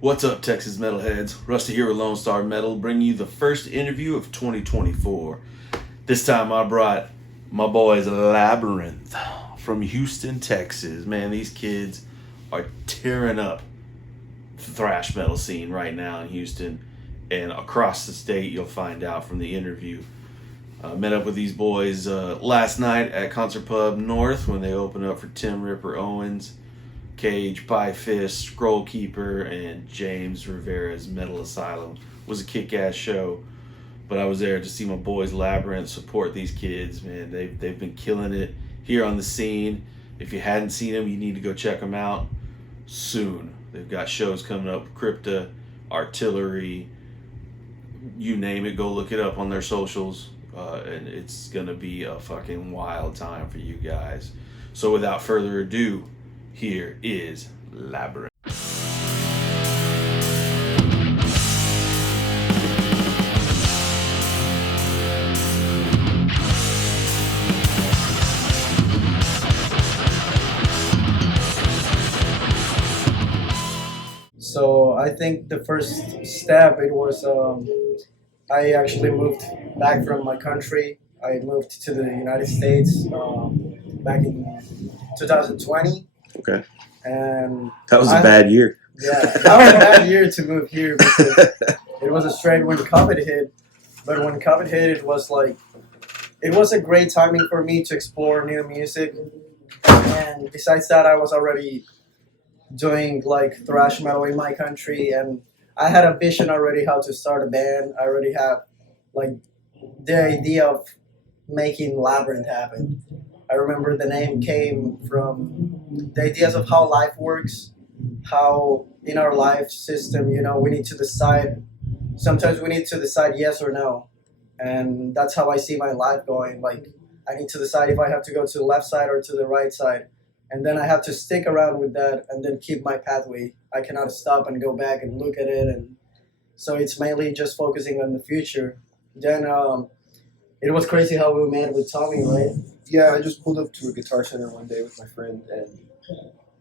What's up, Texas metalheads? Rusty here with Lone Star Metal, bringing you the first interview of 2024. This time I brought my boys Labyrinth from Houston, Texas. Man, these kids are tearing up the thrash metal scene right now in Houston and across the state. You'll find out from the interview. Met up with these boys last night at Concert Pub North when they opened up for Tim Ripper Owens, Cage, Pie Fist, Scroll Keeper, and James Rivera's Metal Asylum. It was a kick-ass show, but I was there to see my boys Labyrinth support these kids. Man, they've been killing it here on the scene. If you hadn't seen them, you need to go check them out soon. They've got shows coming up, Crypta, Artillery, you name it, go look it up on their socials. And it's gonna be a fucking wild time for you guys. So without further ado, here is Labyrinth. So I think the first step it was I actually moved back from my country. I moved to the United States back in 2020. Okay. And That was a bad year. Yeah, that was a bad year to move here because it was a straight when COVID hit. But when COVID hit, it was a great timing for me to explore new music. And besides that, I was already doing like thrash metal in my country, and I had a vision already how to start a band. I already have like the idea of making Labyrinth happen. I remember the name came from the ideas of how life works, how in our life system, we need to decide. Sometimes we need to decide yes or no. And that's how I see my life going. Like, I need to decide if I have to go to the left side or to the right side. And then I have to stick around with that and then keep my pathway. I cannot stop and go back and look at it. And so it's mainly just focusing on the future. Then it was crazy how we met with Tommy, right? Yeah, I just pulled up to a guitar center one day with my friend, and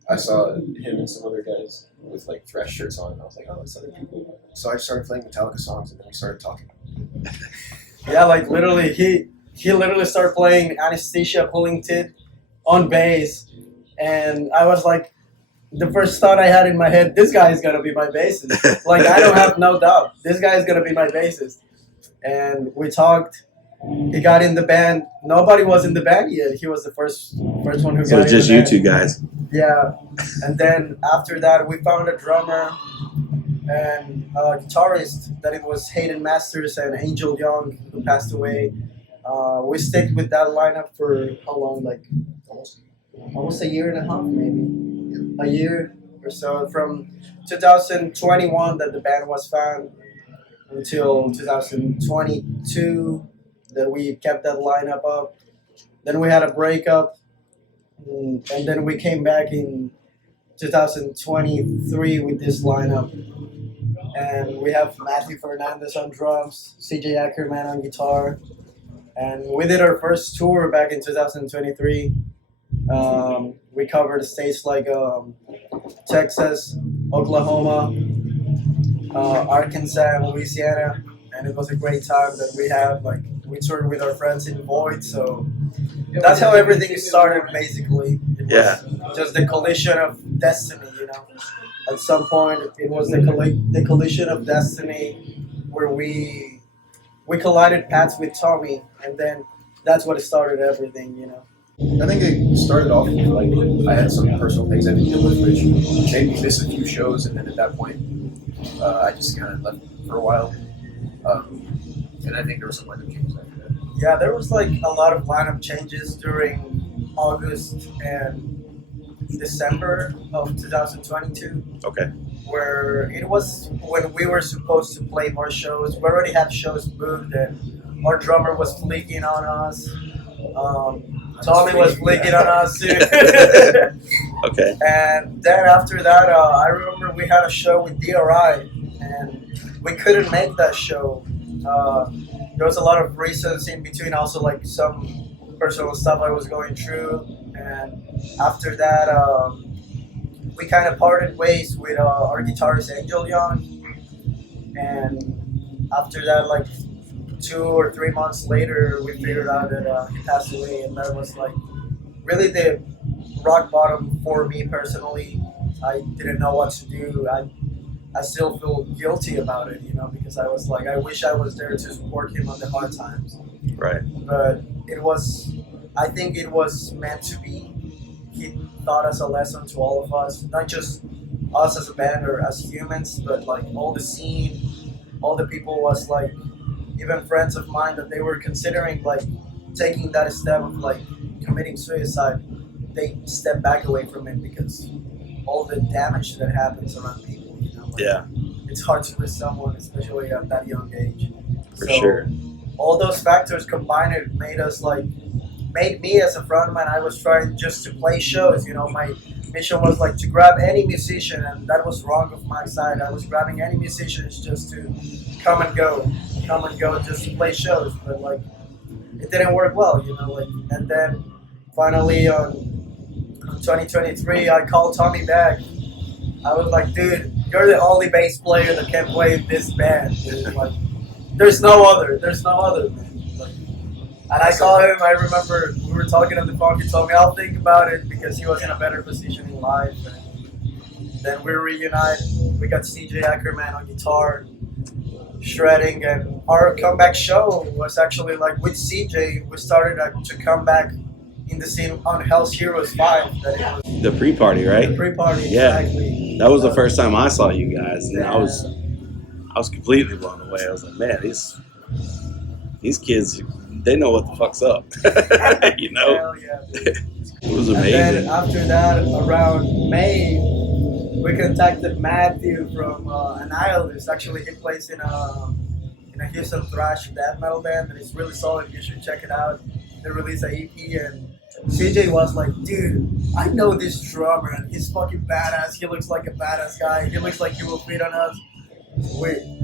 I saw him and some other guys with like thrash shirts on, and I was like, oh, it's other people. So I started playing Metallica songs, and then we started talking. Yeah, like literally, he literally started playing Anesthesia Pulling Tit on bass. And I was like, the first thought I had in my head, this guy is going to be my bassist. Like, I don't have no doubt. This guy is going to be my bassist. And we talked. He got in the band. Nobody was in the band yet. He was the first one who got in the band. So it's just you two guys. Yeah. And then after that, we found a drummer and a guitarist that it was Hayden Masters and Angel Young, who passed away. We stayed with that lineup for how long? Like almost a year and a half, maybe. A year or so. From 2021 that the band was found until 2022 that we kept that lineup up. Then we had a breakup, and then we came back in 2023 with this lineup. And we have Matthew Fernandez on drums, CJ Ackerman on guitar. And we did our first tour back in 2023. We covered states like Texas, Oklahoma, Arkansas, and Louisiana, and it was a great time that we had. Like, we toured with our friends in Void, so that's how everything started. Basically, it was just the collision of destiny. At some point, it was the collision of destiny where we collided paths with Tommy, and then that's what started everything. I think it started off with, like, I had some personal things I had to deal with, which made me miss a few shows, and then at that point, I just kind of left for a while. And I think there were some lineup changes after that. Yeah, there was like a lot of lineup changes during August and December of 2022. Okay. Where it was when we were supposed to play more shows. We already had shows booked, and our drummer was flicking on us. Tommy was flicking on us too. Okay. And then after that, I remember we had a show with DRI, and we couldn't make that show. There was a lot of reasons in between, also like some personal stuff I was going through. And after that, we kind of parted ways with our guitarist Angel Young, and after that, like 2 or 3 months later, we figured out that he passed away, and that was like really the rock bottom for me personally. I didn't know what to do. I still feel guilty about it, because I was like, I wish I was there to support him on the hard times. Right. But I think it was meant to be. He taught us a lesson to all of us, not just us as a band or as humans, but like all the scene, all the people was like, even friends of mine that they were considering like taking that step of like committing suicide, they step back away from it because all the damage that happens around people, like, Yeah. it's hard to miss someone, especially at that young age. For sure. All those factors combined made me as a frontman. I was trying just to play shows. My mission was like to grab any musician, and that was wrong of my side. I was grabbing any musicians just to come and go, just to play shows. But like, it didn't work well, And then finally on 2023, I called Tommy back. I was like, dude, you're the only bass player that can play in this band. Dude. Like, there's no other, man. Like, and I called him. I remember we were talking on the phone. He told me I'll think about it because he was in a better position in life. And then we reunited. We got CJ Ackerman on guitar, shredding, and our comeback show was actually like with CJ. We started to come back in the scene on Hell's Heroes 5. That it was The pre-party, right? the pre-party. Yeah. Exactly. That was the first time I saw you guys, and I was completely blown away. I was like, man, these kids, they know what the fuck's up. Hell yeah, dude. It was And amazing. then after that, around May, we contacted Matthew from Annihilus. Actually, he plays in a Houston thrash death metal band, and it's really solid. You should check it out. They released an EP, and CJ was like, dude, I know this drummer, and he's fucking badass. He looks like a badass guy. He looks like he will fit on us.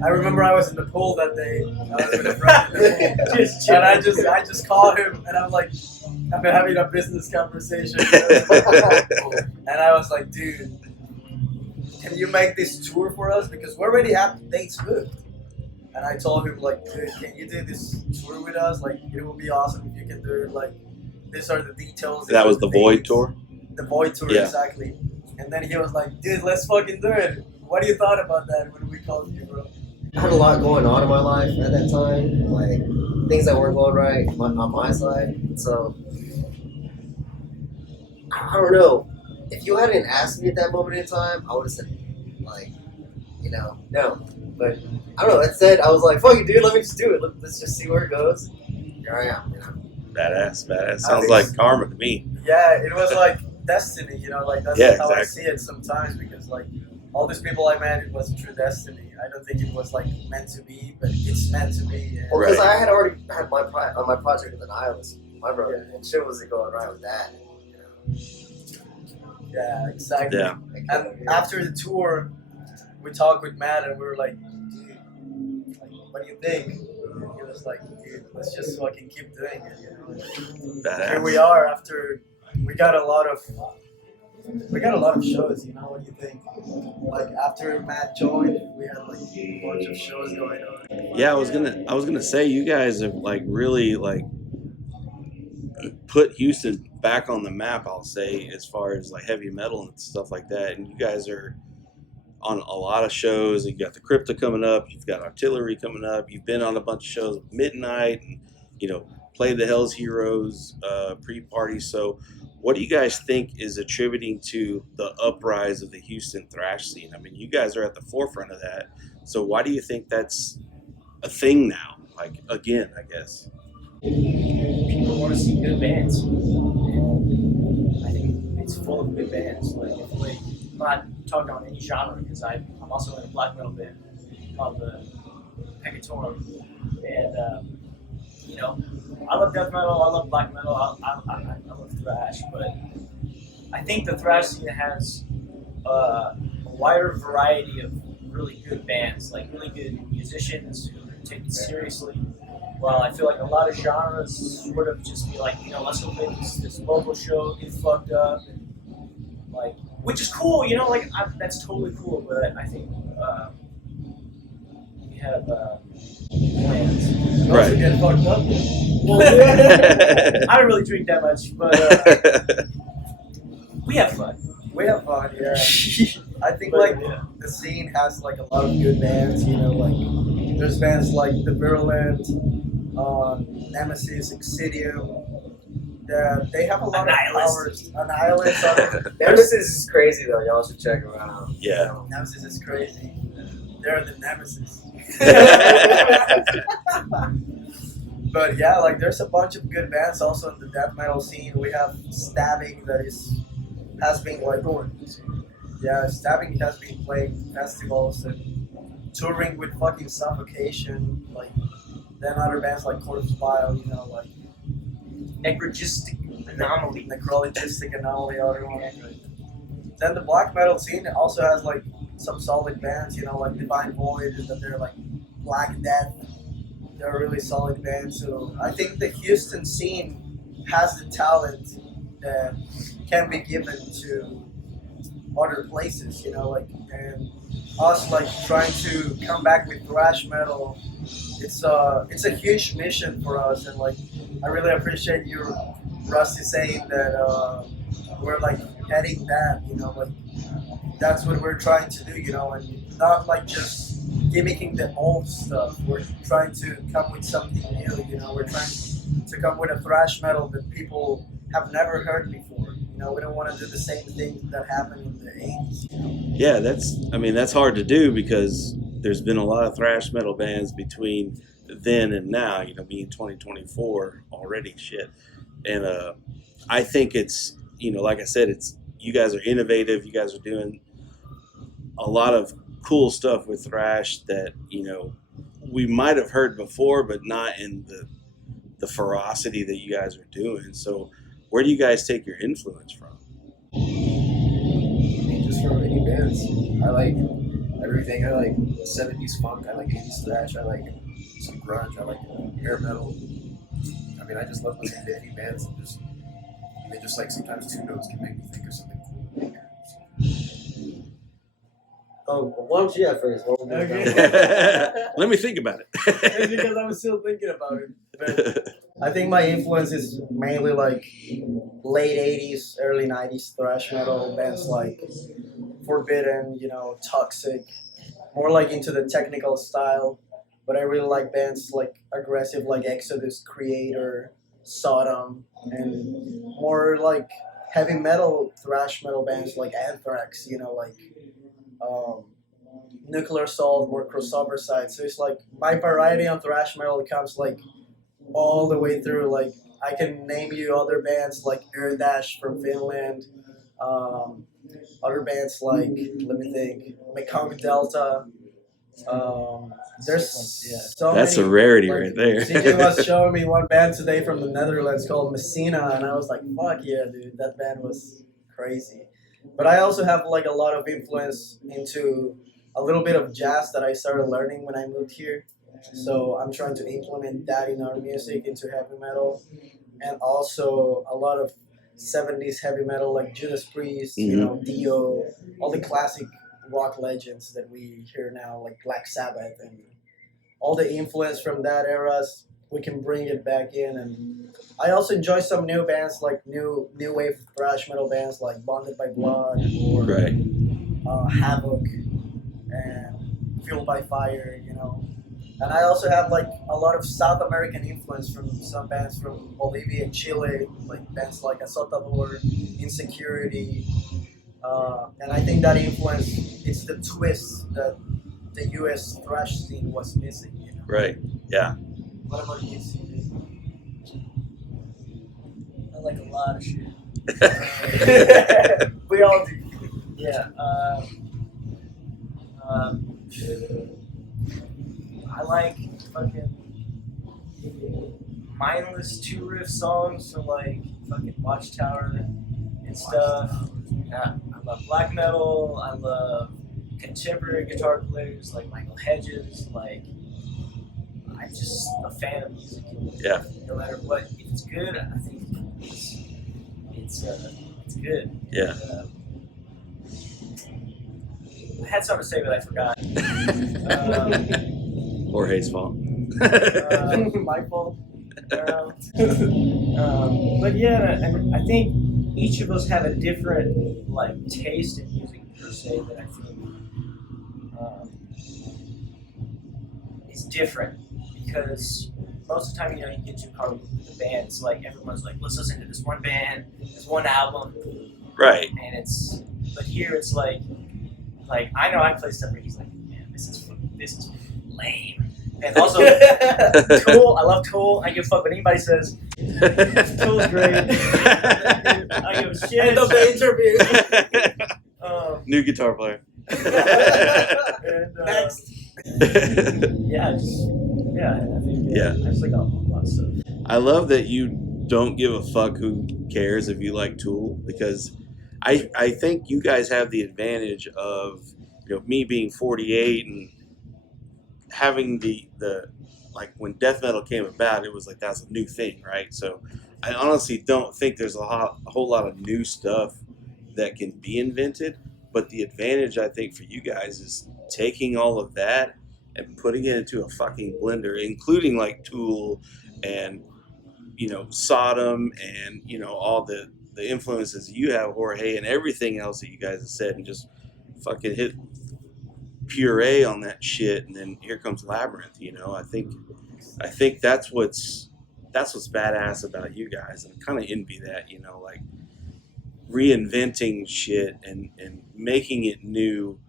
I remember I was in the pool that day. I was with a friend in the pool. And I just called him, and I'm like, I've been having a business conversation. And I was like, dude, can you make this tour for us? Because we already have dates booked. And I told him, like, dude, can you do this tour with us? Like, it would be awesome if you can do it. Like, these are the details. That was the Void tour? The Void tour, Yeah. exactly. And then he was like, dude, let's fucking do it. What do you thought about that when we called you, bro? I had a lot going on in my life at that time, like things that weren't going right on my side. So I don't know. If you hadn't asked me at that moment in time, I would have said, like, no. But I don't know. That said, I was like, fuck it, dude. Let me just do it. Let's just see where it goes. Here I am. Badass. Sounds like karma to me. Yeah, it was like destiny, like that's Yeah, how I exactly. see it sometimes, because like all these people I met, it was true destiny. I don't think it was like meant to be, but it's meant to be. And Well, because Right. I had already had my project with Annihilus, my brother, and shit wasn't going right with that. yeah, exactly. Yeah. And after the tour, we talked with Matt, and we were like, dude, like, what do you think? And he was like, dude, let's just fucking keep doing it. Badass. Here we are after we got a lot of shows. What do you think? Like after Matt joined, we had like a bunch of shows going on. Yeah, I was gonna say you guys have like really like put Houston back on the map, I'll say, as far as like heavy metal and stuff like that. And you guys are on a lot of shows. You got the Crypta coming up, you've got Artillery coming up, you've been on a bunch of shows with Midnight, and played the Hell's Heroes pre-party. So what do you guys think is attributing to the uprise of the Houston thrash scene? I mean, you guys are at the forefront of that. So why do you think that's a thing now? Like, again, I guess. People want to see good bands. And I think it's full of good bands. I'm not talking on any genre because I'm also in a black metal band called the Pecatorum. And, I love death metal, I love black metal, I love thrash, but I think the thrash scene has a wider variety of really good bands, like really good musicians who take it seriously. While I feel like a lot of genres sort of just be like, let's go play this local show, get fucked up, and like which is cool, you know, like that's totally cool. But I think we have plans. Also Right. get fucked up. Well, I don't really drink that much, but we have fun. We have fun, yeah. I think But, like yeah. the scene has like a lot of good bands, you know, like there's bands like The Virulent, Nemesis, Excidium, that they have a lot Annihilus. of powers. Annihilus. Nemesis is crazy though. Y'all should check them out. Yeah. Nemesis is crazy. They're the Nemesis. But yeah, like there's a bunch of good bands also in the death metal scene. We have Stabbing that has been like Stabbing has been playing festivals and touring with fucking Suffocation, like then other bands like Corpse Bile, you know, like Necrogistic Anomaly. Necrologistic Anomaly, other one. Then the black metal scene also has like some solid bands, you know, like Divine Void, that they're like Black Death. They're a really solid band. So I think the Houston scene has the talent that can be given to other places, you know, like, and us like trying to come back with thrash metal. It's a huge mission for us, and like I really appreciate you, Rusty, saying that we're like heading that, you know, like that's what we're trying to do, you know, and not like just gimmicking the old stuff. We're trying to come with something new, you know. We're trying to come with a thrash metal that people have never heard before. You know, we don't want to do the same thing that happened in the 80s. You know? Yeah, that's hard to do because there's been a lot of thrash metal bands between then and now, you know, being 2024 already, shit. And I think it's, you know, like I said, it's, you guys are innovative, you guys are doing a lot of cool stuff with thrash that, you know, we might have heard before, but not in the ferocity that you guys are doing. So where do you guys take your influence from? Just from any bands. I like everything. I like 70s funk. I like 80s thrash. I like some grunge. I like hair metal. I mean, I just love listening to any bands. And they just like sometimes two notes can make me think of something cool. Why don't you at first? What would you Let me think about it. It's because I was still thinking about it. But I think my influence is mainly like late 80s, early 90s thrash metal bands like Forbidden, you know, Toxic, more like into the technical style. But I really like bands like aggressive, like Exodus, Creator, Sodom, and more like heavy metal thrash metal bands like Anthrax, you know, like Nuclear Assault, more crossover side. So it's like my variety on thrash metal comes like all the way through. Like I can name you other bands like Air Dash from Finland, other bands like, let me think, Mekong Delta. There's so That's many, a rarity like, right there. CJ was showing me one band today from the Netherlands called Messina, and I was like, fuck yeah, dude, that band was crazy. But I also have like a lot of influence into a little bit of jazz that I started learning when I moved here. So I'm trying to implement that in our music into heavy metal, and also a lot of 70s heavy metal like Judas Priest, you know, Dio, all the classic rock legends that we hear now, like Black Sabbath, and all the influence from that era, we can bring it back in. And I also enjoy some new bands, like new wave thrash metal bands like Bonded by Blood or Right. Havoc and Fueled by Fire, you know. And I also have like a lot of South American influence from some bands from Bolivia and Chile, like bands like Azotador, Insecurity. And I think that influence, it's the twist that the U.S. thrash scene was missing. You know? Right. Yeah. What about you, CJ? I like a lot of shit. We all do. Yeah. I like fucking mindless two riff songs for like fucking Watchtower and stuff. Yeah, I love black metal. I love contemporary guitar players like Michael Hedges. Like, I'm just a fan of music. Yeah. No matter what, if it's good, I think it's good. Yeah. I had something to say, but I forgot. Jorge's fault. My fault. But yeah, I think each of us have a different like taste in music per se that I think is different because most of the time, you know, you get to probably with the bands, like everyone's like, let's listen to this one band, this one album, Right. and but here it's like I know I play stuff where he's like, man, this is lame. And also, Tool, I love Tool. I give a fuck what anybody says. Tool's great. I give a shit. End of the interview. New guitar player. And, Next. yeah, I think Yeah. I just like a lot of stuff. I love that you don't give a fuck who cares if you like Tool, because I think you guys have the advantage of, you know, me being 48 and having the like when death metal came about, it was like that's a new thing, right? So I honestly don't think there's a whole lot of new stuff that can be invented, but the advantage I think for you guys is taking all of that and putting it into a fucking blender, including like Tool and, you know, Sodom and, you know, all the influences you have, Jorge, and everything else that you guys have said, and just fucking hit puree on that shit, and then here comes Labyrinth. You know, I think that's what's badass about you guys, and I kind of envy that. You know, like reinventing shit and making it new,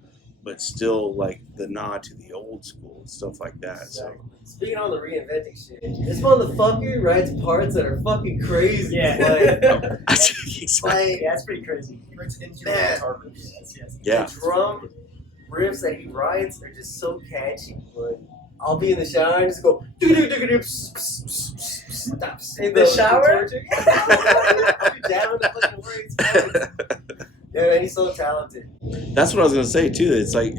but still like the nod to the old school and stuff like that. So Speaking on the reinventing shit, this motherfucker writes parts that are fucking crazy. Yeah. Like, Yeah, it's pretty crazy. It's into Man. guitar riffs. Yes. yeah, the drum riffs that he writes are just so catchy. But I'll be in the shower and just go in the shower? I'll be jamming the fucking words. Yeah, man, he's so talented. that's what I was gonna say too. It's like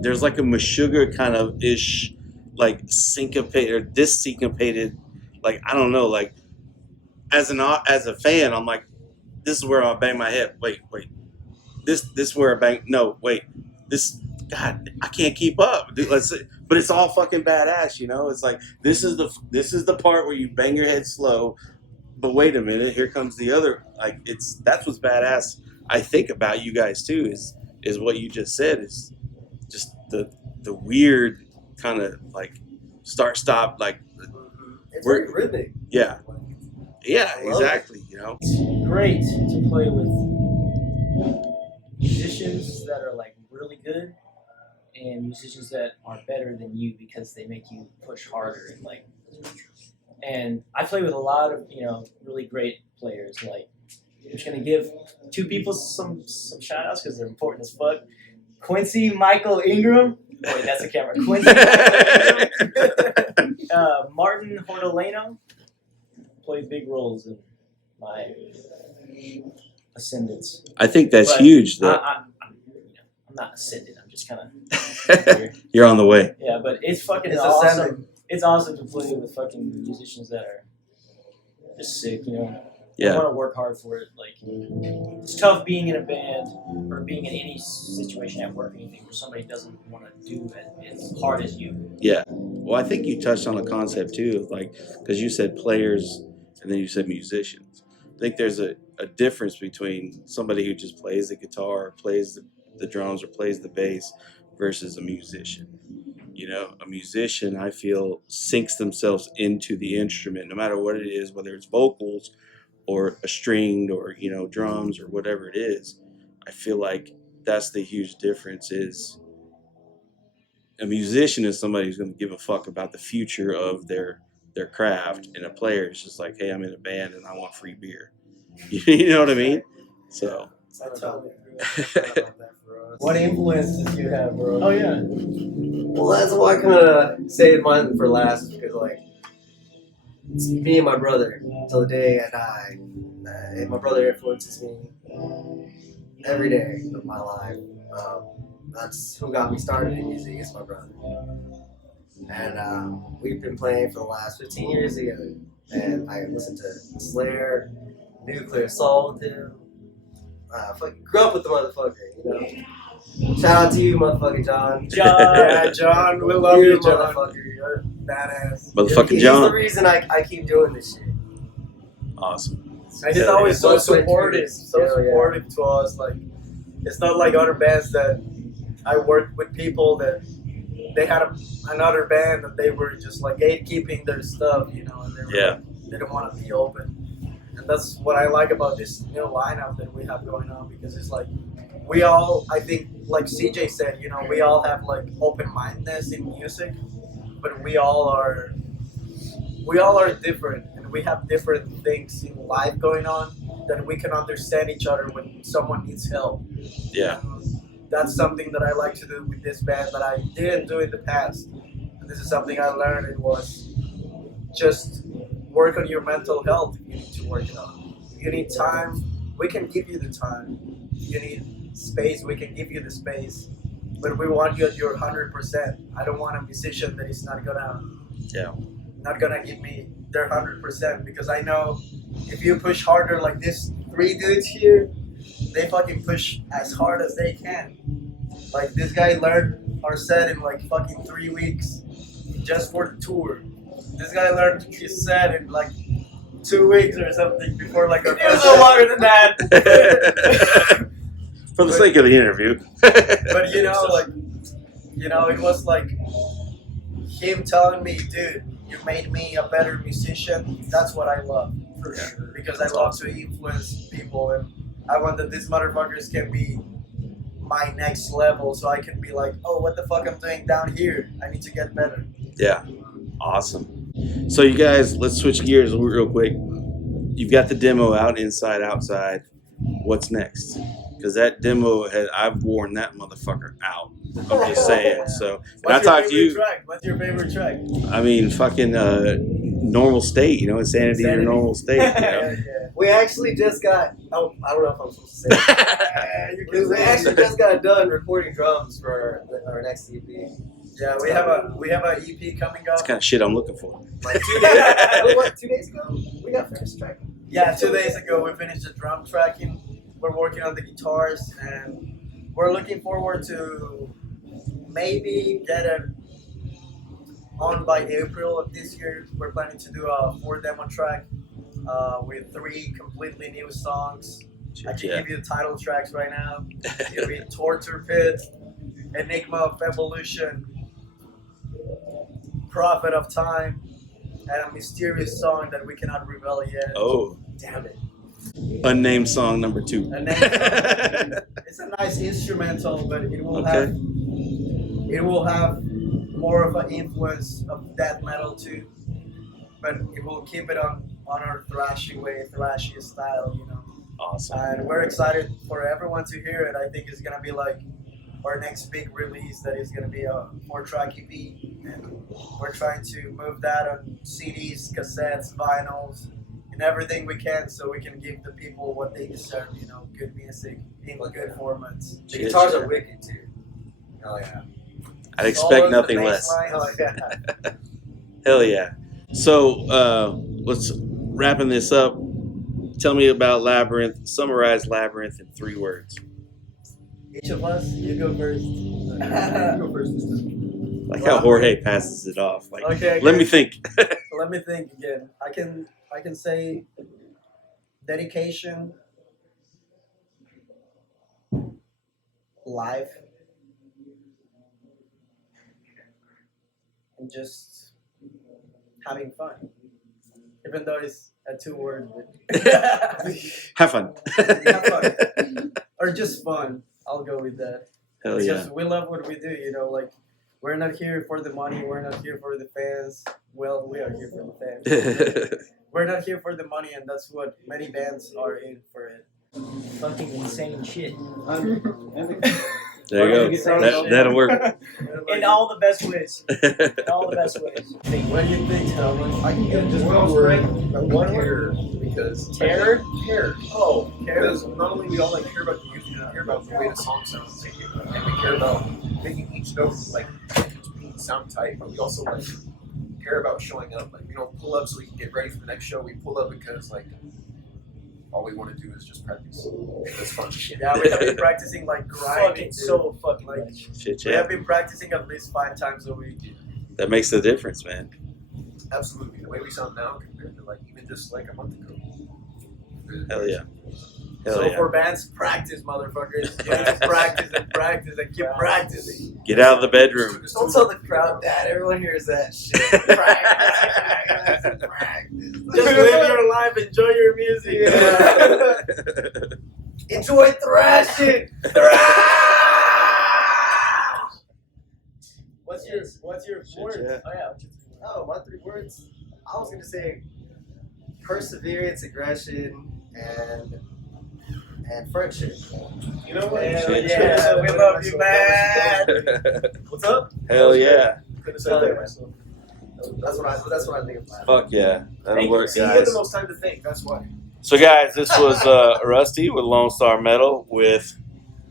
there's like a Meshuggah kind of ish, like syncopated or dissyncopated, like I don't know, like as a fan, I'm like, this is where I bang my head. Wait, this is where I bang. No, wait, this. God, I can't keep up. Dude, but it's all fucking badass, you know. It's like this is the part where you bang your head slow. But wait a minute, here comes the other. Like that's what's badass. I think about you guys too is what you just said is just the weird kind of like start stop like It's very rhythmic. yeah I love exactly, you know. It's great to play with musicians that are like really good and musicians that are better than you because they make you push harder and like. And I play with a lot of, you know, really great players. Like, I'm just gonna give two people some shout outs because they're important as fuck. Quincy Michael Ingram. Wait, that's a camera. Quincy Michael Ingram. Martin Hortolano played big roles in my ascendance. I think that's But huge. That I'm not ascended. I'm just kind of you're on the way. yeah, but it's fucking It's awesome. ascending. It's awesome to play with fucking musicians that are just sick, you know. I Yeah, want to work hard for it. Like, it's tough being in a band or being in any situation at work or anything where somebody doesn't want to do it as hard as you. yeah. Well, I think you touched on a concept too, like because you said players and then you said musicians. I think there's a difference between somebody who just plays the guitar, or plays the drums, or plays the bass versus a musician. You know, a musician, I feel, sinks themselves into the instrument, no matter what it is, whether it's vocals or a stringed or, you know, drums or whatever it is. I feel like that's the huge difference is a musician is somebody who's going to give a fuck about the future of their craft, and a player is just like, hey, I'm in a band and I want free beer. You know what I mean? So I totally agree. What influences do you have, bro? Oh, yeah. Well, that's why I kind of saved mine for last because, like, it's me and my brother till the day I die. And my brother influences me every day of my life. That's who got me started in music. Is my brother, and we've been playing for the last 15 years together. And I listened to Slayer, Nuclear Assault with him. Fucking grew up with the motherfucker, you know. Shout out to you, motherfucker John. Yeah, John, we love you, John. motherfucker. You're Badass. Motherfucking He's John. the reason I keep doing this shit. Awesome. And he's Hell always so Most like supportive, two so years. Hell yeah. supportive to us. Like, it's not like other bands that I worked with people that they had another band that they were just like gatekeeping their stuff, you know, and they were Yeah. they didn't want to be open. And that's what I like about this new lineup that we have going on, because it's like we all, I think, like CJ said, you know, we all have like open-mindedness in music, but we all are different, and we have different things in life going on that we can understand each other when someone needs help. Yeah. And that's something that I like to do with this band that I didn't do in the past. And this is something I learned. It was just work on your mental health. You need to work it on. You need time. We can give you the time. You need space. We can give you the space. But we want you at your 100%. I don't want a musician that is not gonna give me their 100%, because I know if you push harder like this 3 dudes here, they fucking push as hard as they can. Like, this guy learned our set in like fucking 3 weeks just for the tour. This guy learned his set in like 2 weeks or something before like our It was no longer than that. For the sake of the interview. But it was like him telling me, dude, you made me a better musician. That's what I love, for sure. Because I love to influence people, and I want that these motherfuckers can be my next level, so I can be like, oh, what the fuck I'm doing down here? I need to get better. Yeah. Awesome. So you guys, let's switch gears real quick. You've got the demo out, Inside Outside. What's next? Because that demo, I've worn that motherfucker out. I'm just saying. So when I talk to you, Track? What's your favorite track? I mean, fucking Normal State, you know, Insanity or Normal State. You know? We actually just got. Oh, I don't know if I'm supposed to say it. We actually just got done recording drums for our next EP. Yeah, we have a EP coming up. That's kind of shit I'm looking for. Like 2 days. What, 2 days ago? We got finished tracking. Yeah, 2 days ago we finished the drum tracking. We're working on the guitars, and we're looking forward to maybe get it on by April of this year. We're planning to do a 4 demo track with 3 completely new songs. I can give you the title tracks right now. It'll be Torture Pit, Enigma of Evolution, Prophet of Time, and a mysterious song that we cannot reveal yet. Oh. Damn it. Unnamed song number 2. It's a nice instrumental, but it will have more of an influence of death metal too. But it will keep it on our thrashy way, thrashy style, you know. Awesome. And we're excited for everyone to hear it. I think it's gonna be like our next big release. That is gonna be a 4-track EP, and we're trying to move that on CDs, cassettes, vinyls, and everything we can, so we can give the people what they deserve. You know, good music in good formats. The guitars are wicked too. Oh yeah. I'd expect nothing less. Oh, yeah. Hell yeah. So let's wrapping this up. Tell me about Labyrinth. Summarize Labyrinth in 3 words. Each of us, you go first. You go first this time. Like how Jorge passes it off. Like, Okay, let me think. Let me think again. I can say dedication, life, and just having fun. Even though it's a 2-word, but Have fun. have fun. Or just fun. I'll go with that. Hell It's yeah. just we love what we do, you know, like we're not here for the money, we're not here for the fans. Well, we are here for the fans. We're not here for the money, and that's what many bands are in for it. Fucking insane shit. There you go. That'll work. In all the best ways. In all the best ways. What do you think, Tommy? I can get just one word. One word. Because Terror? Care. Oh, Because not only we all like care about the music, we care about the way the song sounds, and we care about making each note like each beat sound tight. But we also like care about showing up. Like we don't pull up so we can get ready for the next show. We pull up because like all we want to do is just practice. That's fun. Yeah, we have been practicing like grinding. Fucking dude. so fucking Like, much. Shit, we yeah. have been practicing at least 5 times a week. That makes the difference, man. Absolutely, the way we sound now compared to like even just like a month ago. Hell yeah. Hell So yeah. for bands, practice, motherfuckers. You need to practice and practice and keep practicing. Get out of the bedroom. Don't tell the crowd that. Everyone hears that shit. Practice, practice. Just live your life, enjoy your music. Enjoy thrashing. What's your Shit, word? yeah. Oh yeah. Oh, my 3 words. I was gonna say perseverance, aggression, and friendship. You know what? Shit, Hell shit. yeah, we love you, man. What's up? Hell yeah. Couldn't say that. That's what I think of. Fuck yeah. That'll Thank work, you. See, you get guys. the most time to think. That's why. So, guys, this was Rusty with Lone Star Metal with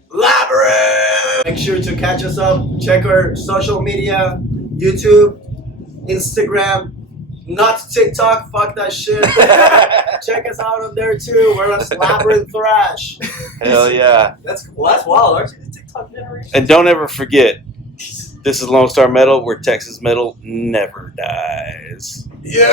Labyrinth! Make sure to catch us up. Check our social media, YouTube, Instagram, not TikTok, fuck that shit. Check us out on there too. We're on Labyrinth Thrash. Hell yeah. That's wild. Aren't you the TikTok generation? And don't ever forget, this is Lone Star Metal, where Texas metal never dies. Yeah!